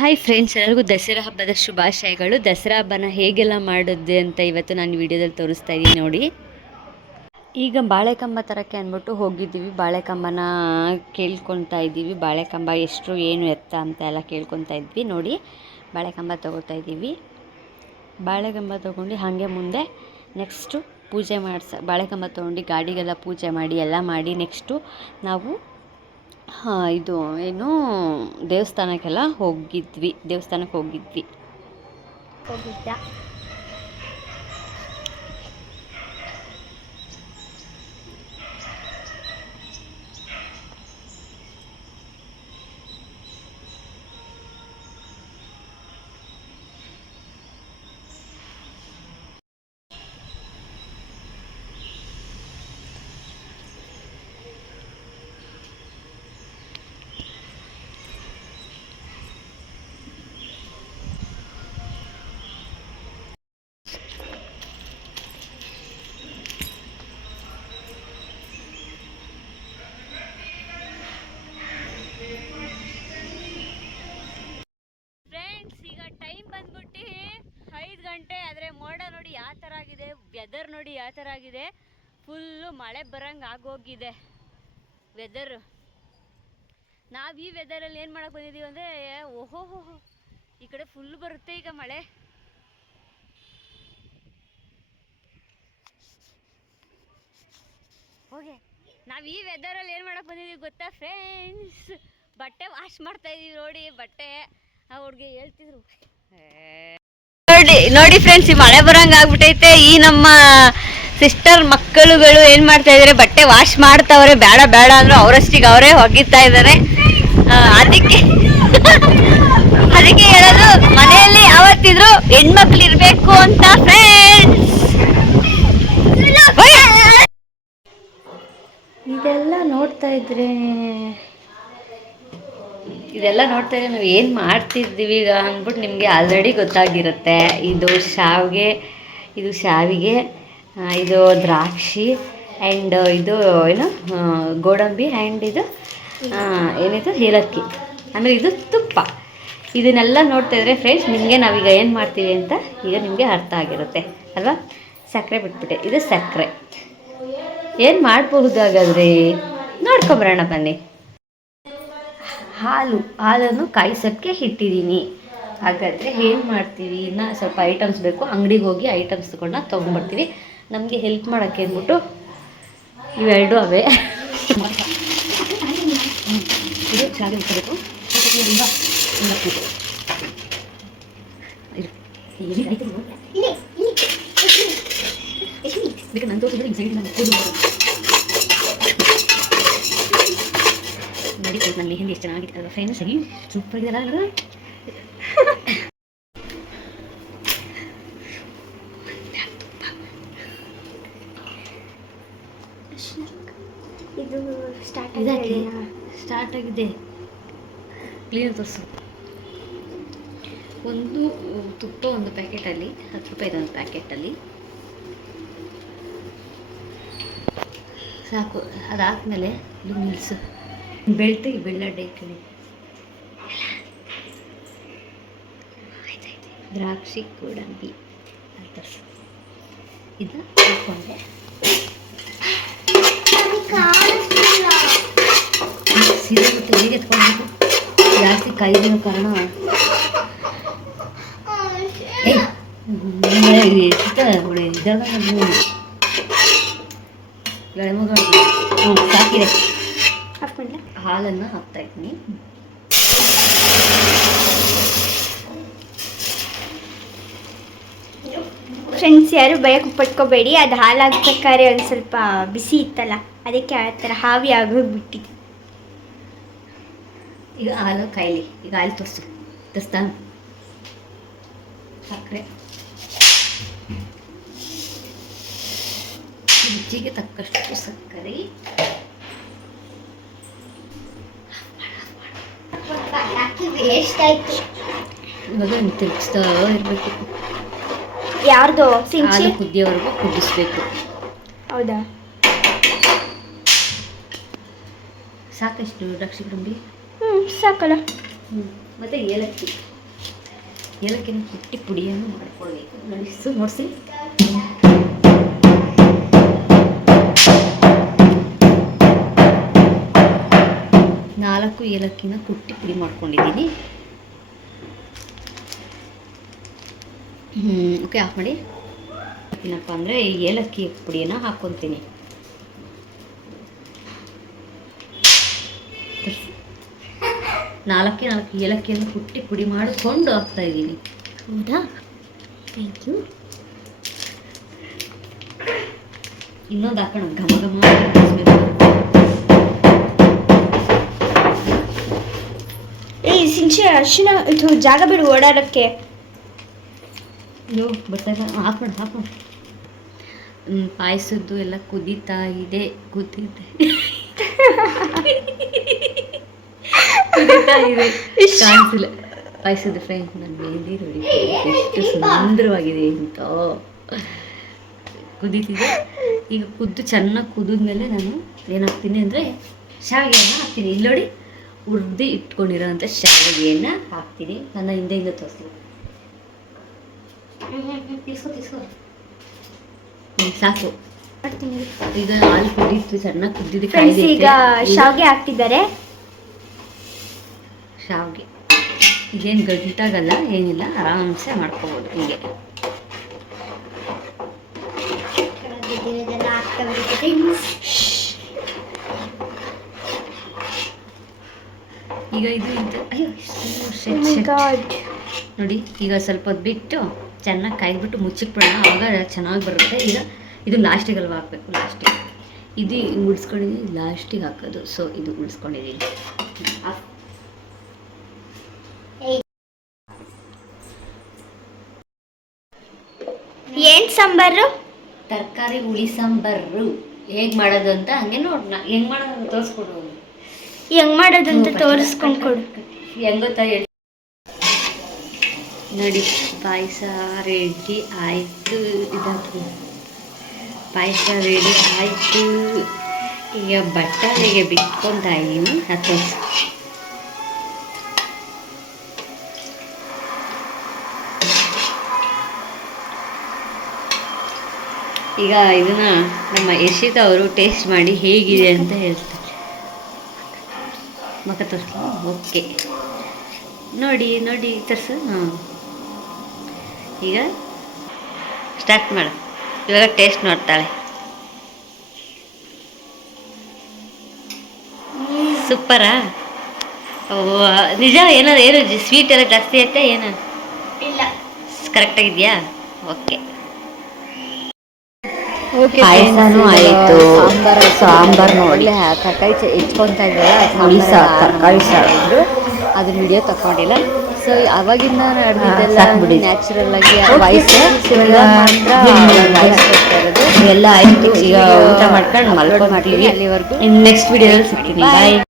Hi friends ಎಲ್ಲರಿಗೂ ದಸರಾ ಹಬ್ಬದ ಶುಭಾಶಯಗಳು. ದಸರಾ ಹಬ್ಬನ ಹೇಗೆಲ್ಲ ಮಾಡಿದ್ದೆ ಅಂತ ಇವತ್ತು ನಾನು ವಿಡಿಯೋದಲ್ಲಿ ತೋರಿಸ್ತಾ ಇದ್ದೀನಿ ನೋಡಿ. ಈಗ ಬಾಳೆಕಂಬ ತರಕ್ಕೆ ಅಂದ್ಬಿಟ್ಟು ಹೋಗಿದ್ದೀವಿ. ಬಾಳೆಕಂಬನ ಕೇಳ್ಕೊತಾ ಇದ್ದೀವಿ. ಬಾಳೆಕಂಬ ಎಷ್ಟು, ಏನು ಎತ್ತ ಅಂತ ಎಲ್ಲ ಕೇಳ್ಕೊತಾ ಇದ್ವಿ ನೋಡಿ. ಬಾಳೆಕಂಬ ತೊಗೋತಾ ಇದ್ದೀವಿ. ಬಾಳೆಕಂಬ ತೊಗೊಂಡು ಹಾಗೆ ಮುಂದೆ ನೆಕ್ಸ್ಟು ಪೂಜೆ ಮಾಡಿಸ, ಬಾಳೆಕಂಬ ತೊಗೊಂಡು ಗಾಡಿಗೆಲ್ಲ ಪೂಜೆ ಮಾಡಿ, ಎಲ್ಲ ಮಾಡಿ ನೆಕ್ಸ್ಟು ನಾವು ಇದು ಏನು ದೇವಸ್ಥಾನಕ್ಕೆಲ್ಲ ಹೋಗಿದ್ವಿ ದೇವಸ್ಥಾನಕ್ಕೆ ಹೋಗಿದ್ವಿ. ಹೋಗಿದ್ದ ಫ್ರೆಂಡ್ಸ್ ಈಗ ಟೈಮ್ ಬಂದ್ಬಿಟ್ಟು ಐದು ಗಂಟೆ ಆದರೆ ಮೋಡ ನೋಡಿ ಯಾವ ಥರ ಆಗಿದೆ ವೆದರ್ ನೋಡಿ ಯಾವ ಥರ ಆಗಿದೆ. ಫುಲ್ಲು ಮಳೆ ಬರಂಗೆ ಆಗೋಗಿದೆ. ವೆದರ್ ನಾವು ಈ ವೆದರಲ್ಲಿ ಏನು ಮಾಡಕ್ಕೆ ಬಂದಿದ್ದೀವಿ ಅಂದರೆ ಓಹೋ ಈ ಕಡೆ ಫುಲ್ ಬರುತ್ತೆ ಈಗ ಮಳೆ. ಓಕೆ ನಾವು ಈ ವೆದರಲ್ಲಿ ಏನು ಮಾಡಕ್ಕೆ ಬಂದಿದ್ದೀವಿ ಗೊತ್ತಾ ಫ್ರೆಂಡ್ಸ್ ಬಟ್ಟೆ ವಾಶ್ ಮಾಡ್ತಾ ಇದೀವಿ ನೋಡಿ, ಬಟ್ಟೆ. ಆ ಹುಡುಗಿ ಹೇಳ್ತಿದ್ರು. ನೋಡಿ ನೋಡಿ ಫ್ರೆಂಡ್ಸ್ ಈ ಮಳೆ ಬರಂಗ್ ಆಗ್ಬಿಟ್ಟೈತೆ ಈ ನಮ್ಮ ಸಿಸ್ಟರ್ ಮಕ್ಕಳುಗಳು ಏನ್ ಮಾಡ್ತಾ ಇದಾರೆ, ಬಟ್ಟೆ ವಾಶ್ ಮಾಡ್ತಾವ್ರೆ. ಬೇಡ ಬೇಡ ಅಂದ್ರೆ ಅವರಷ್ಟಿಗೆ ಅವರೇ ಒಗಿತಾ ಇದಾರೆ. ಅದಕ್ಕೆ ಅದಕ್ಕೆ ಹೇಳೋದು, ಮನೆಯಲ್ಲಿ ಯಾವತ್ತಿದ್ರು ಹೆಣ್ಮಕ್ಳು ಇರ್ಬೇಕು ಅಂತ ಫ್ರೆಂಡ್ಸ್ ಇದೆಲ್ಲ ನೋಡ್ತಾ ಇದ್ರೆ ಇದೆಲ್ಲ ನೋಡ್ತಾ ಇದ್ರೆ ನಾವು ಏನು ಮಾಡ್ತಿದ್ದೀವಿ ಈಗ ಅಂದ್ಬಿಟ್ಟು ನಿಮಗೆ ಆಲ್ರೆಡಿ ಗೊತ್ತಾಗಿರುತ್ತೆ. ಇದು ಶಾವಿಗೆ ಇದು ಶಾವಿಗೆ ಇದು ದ್ರಾಕ್ಷಿ ಆ್ಯಂಡ್ ಇದು ಏನು ಗೋಡಂಬಿ ಆ್ಯಂಡ್ ಇದು ಏನಿದು ಏಲಕ್ಕಿ. ಆಮೇಲೆ ಇದು ತುಪ್ಪ. ಇದನ್ನೆಲ್ಲ ನೋಡ್ತಾ ಇದ್ರೆ ಫ್ರೆಂಡ್ಸ್ ನಿಮಗೆ ನಾವೀಗ ಏನು ಮಾಡ್ತೀವಿ ಅಂತ ಈಗ ನಿಮಗೆ ಅರ್ಥ ಆಗಿರುತ್ತೆ. ಅಲ್ವಾ? ಸಕ್ಕರೆ ಬಿಟ್ಬಿಟ್ಟೆ. ಇದು ಸಕ್ಕರೆ. ಏನು ಹಾಗಾದ್ರೆ? ನೋಡ್ಕೊಂಬರೋಣ ಬನ್ನಿ. ಹಾಲು ಹಾಲನ್ನು ಕಾಯಿಸೋಕ್ಕೆ ಇಟ್ಟಿದ್ದೀನಿ ಹಾಗಾದರೆ ಏನು ಮಾಡ್ತೀವಿ ಇನ್ನು ಸ್ವಲ್ಪ ಐಟಮ್ಸ್ ಬೇಕು ಅಂಗಡಿಗೆ ಹೋಗಿ ಐಟಮ್ಸ್ ತಗೊಂಡು ತೊಗೊಂಡ್ಬರ್ತೀವಿ ನಮಗೆ ಹೆಲ್ಪ್ ಮಾಡೋಕ್ಕೆ ಅಂದ್ಬಿಟ್ಟು ಇವೆರಡು ಅವೇ ಇದು ಚೆನ್ನಾಗಿ ಇಲ್ಲಿ? ಇದಕ್ಕೆ ನಾನು ತೋರಿಸಿದ್ರೆ ಈ ನಮ್ಮ ಮೆಹಂದಿ ಎಷ್ಟು ಚೆನ್ನಾಗಿದೆ. ಅಲ್ವಾ ಫ್ರೆಂಡ್ಸ್ ಸರಿ? ಸೂಪರ್ ಇದೆಯಲ್ಲ ಅಲ್ಲ ಇದು ಸ್ಟಾರ್ಟ್ ಇದಾಗಿ? ಸ್ಟಾರ್ಟ್ ಆಗಿದೆ. ಕ್ಲೀನ್ ತೋರಿಸು. ಒಂದು ತುಪ್ಪ ಒಂದು ಪ್ಯಾಕೆಟಲ್ಲಿ ಹತ್ತು ರೂಪಾಯಿದು ಒಂದು ಪ್ಯಾಕೆಟಲ್ಲಿ. ಸಾಕು ಅದಾದ್ಮೇಲೆ ಇದು ನಿಲ್ಲಿಸು ಬೆಳ್ತಿಗೆ ಬೆಳ್ಳಡ್ಡೆ ಕಡೆ ದ್ರಾಕ್ಷಿ ಗೋಡಂಬಿ ಅಂತ ಇದು ಹಾಕೊಂಡೆ. ಸೀರೆ ಮತ್ತೆ ಹೇಗೆ ಜಾಸ್ತಿ ಕೈದಿರೋ ಕಾರಣ? ನೀವು ಎಳೆಮಗ ಹ್ಞೂ ಸಾಕಿದೆ. ಹಾಲನ್ನು ಹಾಕ್ತಾ ಇದ್ದೀನಿ. ಫ್ರೆಂಡ್ಸ್ ಯಾರು ಭಯ ಕುಪ್ಪಟ್ಕೋಬೇಡಿ ಅದು ಹಾಲಾಗ್ಬೇಕಾದ್ರೆ ಒಂದು ಸ್ವಲ್ಪ ಬಿಸಿ ಇತ್ತಲ್ಲ ಅದಕ್ಕೆ ಆ ಥರ ಹಾವಿ ಆಗೋಗ್ಬಿಟ್ಟಿದೆ ಈಗ ಹಾಲು ಕಾಯಿಲಿ ಈಗ ಹಾಲು ತೋರಿಸು. ತೋರಿಸ್ತಾ? ಸಕ್ಕರೆ. ರುಚಿಗೆ ತಕ್ಕಷ್ಟು ಸಕ್ಕರೆ. ವೇಸ್ಟ್ ಆಯ್ತು ಇವಾಗ ಹಿಂಗ್ ತಿರುಗಿಸ್ತಾ ಇರಬೇಕು. ಯಾರ್ದು? ಸಿಂಚಿ? ಹಾಲು ಕುದಿಯೋವರೆಗೂ ಕುದಿಸ್ಬೇಕು. ಹೌದಾ? ಸಾಕಷ್ಟು ದ್ರಾಕ್ಷಿ ಗೋಡಂಬಿ ಹ್ಞೂ ಸಾಕಲ್ಲ. ಮತ್ತು ಏಲಕ್ಕಿ. ಏಲಕ್ಕಿನ ಕುಟ್ಟಿ ಪುಡಿಯನ್ನು ಮಾಡ್ಕೊಳ್ಬೇಕು. ನಡೆಸು ನೋಡಿಸಿ. ನಾಲ್ಕು ಏಲಕ್ಕಿನ ಕುಟ್ಟಿ ಪುಡಿ ಮಾಡ್ಕೊಂಡಿದ್ದೀನಿ. ಓಕೆ ಆಫ್ ಮಾಡಿ. ಏನಪ್ಪ ಅಂದರೆ ಏಲಕ್ಕಿ ಪುಡಿಯನ್ನು ಹಾಕ್ಕೊತೀನಿ ನಾಲ್ಕೇ ನಾಲ್ಕು ಏಲಕ್ಕಿಯನ್ನು ಕುಟ್ಟಿ ಪುಡಿ ಮಾಡಿಕೊಂಡು ಹಾಕ್ತಾ ಇದ್ದೀನಿ. ಹೌದಾ? ಥ್ಯಾಂಕ್ ಯು ಇನ್ನೊಂದು ಹಾಕೋಣ. ಘಮ ಘಮ ಏಯ್ ಸಿಂಚೆ ಅರ್ಶಿನ ಇದು ಜಾಗ ಬಿಡು ಓಡಾಡಕ್ಕೆ. ಅಯ್ಯೋ ಬರ್ತಾ ಹಾಕೊಂಡು ಹಾಕೊಂಡು ಪಾಯಸದ್ದು ಎಲ್ಲ ಕುದೀತಾ ಇದೆ ಕುದೀತೆ ಕುದೀತಾ ಇದೆ. ಕಾಣಿಸಿಲ್ಲ. ಪಾಯಸದ ಫ್ರೆಂಡ್ ನನ್ನ ಮೆಹಂದಿ ನೋಡಿ. ಎಷ್ಟು ಸುಂದರವಾಗಿದೆ ಅಂತ. ಕುದೀತಿದೆ. ಈಗ ಕುದ್ದು ಚೆನ್ನಾಗಿ ಕುದಿದ್ಮೇಲೆ ನಾನು ಏನಾಗ್ತೀನಿ ಅಂದರೆ ಶಾವಿಗೆಯನ್ನು ಹಾಕ್ತೀನಿ. ಇಲ್ಲಿ ನೋಡಿ. ಹುರಿದು ಇಟ್ಕೊಂಡಿರೋಂಥ ಶಾವಿಗೆಯನ್ನು ಹಾಕ್ತೀನಿ. ನನ್ನ ಹಿಂದೆಯಿಂದ ತೋರಿಸ್ತೀನಿ. ತೀಸ್ಕೊ ಸಾಕು. ಈಗ ಹಾಲು ಕುದ್ದಿತ್ತು ಚೆನ್ನಾಗಿ ಕುದ್ದಿದ್ದು ಫ್ರೆಂಡ್ಸ್ ಈಗ ಶಾವಿಗೆ ಹಾಕ್ತಿದ್ದಾರೆ. ಶಾವಿಗೆ. ಇದೇನು ಗಂಟಾಗಲ್ಲ ಏನಿಲ್ಲ ಆರಾಮ್ಸೆ ಮಾಡ್ಕೋಬೋದು ಹೀಗೆ. ಈಗ ಇದು ಇದು. ಅಯ್ಯೋ ಶೆಟ್ ಶೆಟ್ ನೋಡಿ ಈಗ ಸ್ವಲ್ಪ ಹೊತ್ತು ಬಿಟ್ಟು ಚೆನ್ನಾಗಿ ಕಾಯ್ಬಿಟ್ಟು ಮುಚ್ಚಿಕ್ ಬಿಡೋಣ ಆವಾಗ ಚೆನ್ನಾಗಿ ಬರುತ್ತೆ. ಈಗ ಇದು ಲಾಸ್ಟಿಗೆ ಅಲ್ವಾ ಹಾಕಬೇಕು? ಲಾಸ್ಟಿಗೆ ಇದು ಉಳಿಸ್ಕೊಂಡಿದ್ದೀನಿ ಲಾಸ್ಟಿಗೆ ಹಾಕೋದು. ಸೊ ಇದು ಉಳಿಸ್ಕೊಂಡಿದ್ದೀನಿ. ಏನ್ ಸಾಂಬಾರು? ತರಕಾರಿ ಹುಳಿ ಸಾಂಬಾರು. ಹೇಗೆ ಮಾಡೋದು ಅಂತ ಹಂಗೆ ನೋಡೋಣ ಹೆಂಗೆ ಮಾಡೋದು ತೋರಿಸ್ಕೊಡೋದು ತೋರಿಸ್ಕೊಡು ಹೆಂಗ್ ಮಾಡೋದಂತ ತೋರಿಸ್ಕೊಂಡು ಕೊಡು. ಹೆಂಗ್ ಗೊತ್ತಾ ಹೇಳಿ. ನೋಡಿ ಪಾಯಸ ರೆಡಿ ಆಯಿತು. ಇದಾಕಿ ಪಾಯಸ ರೆಡಿ ಆಯಿತು. ಈಗ ಬಟ್ಟಲಿಗೆ ಬಿಟ್ಕೊತಾ ಇದ್ದೀನಿ ಅದು ಈಗ ಇದನ್ನ ನಮ್ಮ ಯಶಿತ ಅವರು ಟೇಸ್ಟ್ ಮಾಡಿ ಹೇಗಿದೆ ಅಂತ ಹೇಳ್ತಾರೆ. ಮಕ್ಕ ತೋರಿಸ್ಲಾ ಓಕೆ ನೋಡಿ ನೋಡಿ ತರ್ಸ. ಹ್ಞೂ ಈಗ ಸ್ಟಾರ್ಟ್ ಮಾಡು. ಇವಾಗ ಟೇಸ್ಟ್ ನೋಡ್ತಾಳೆ. ಸೂಪರಾ ಓ ನಿಜ ಏನೋ ಏನು ಸ್ವೀಟ್ ಎಲ್ಲ ಜಾಸ್ತಿ ಐತೆ ಏನು? ಇಲ್ಲ. ಕರೆಕ್ಟಾಗಿದೆಯಾ ಓಕೆ ಪಾಯಸನೂ ಆಯಿತು. ಸಾಂಬಾರ್ ಸಾಂಬಾರ್ ನೋಡಿ. ತರಕಾರಿ ಹೆಚ್ಕೊತಾ ಇದ್ದಾರೆ. ತರಕಾರಿ ಸಾರು. ಅದನ್ನ ವಿಡಿಯೋ ತಕೊಂಡಿಲ್ಲ ಸೊ ಅವಾಗಿಂದ ನಡೆದಿದ್ದೆಲ್ಲ ನ್ಯಾಚುರಲ್ ಆಗಿ ವಾಯ್ಸ್ ಮಾತ್ರ ಎಲ್ಲ ಆಯ್ತು. ಈಗ ಊಟ ಮಾಡ್ಕೊಂಡು ಮಲ್ಕೊಂಡು ಮಾಡ್ತೀವಿ ಅಲ್ಲಿವರೆಗೂ. ನೆಕ್ಸ್ಟ್ ವಿಡಿಯೋದಲ್ಲಿ ಸಿಗ್ತೀನಿ. ಬಾಯ್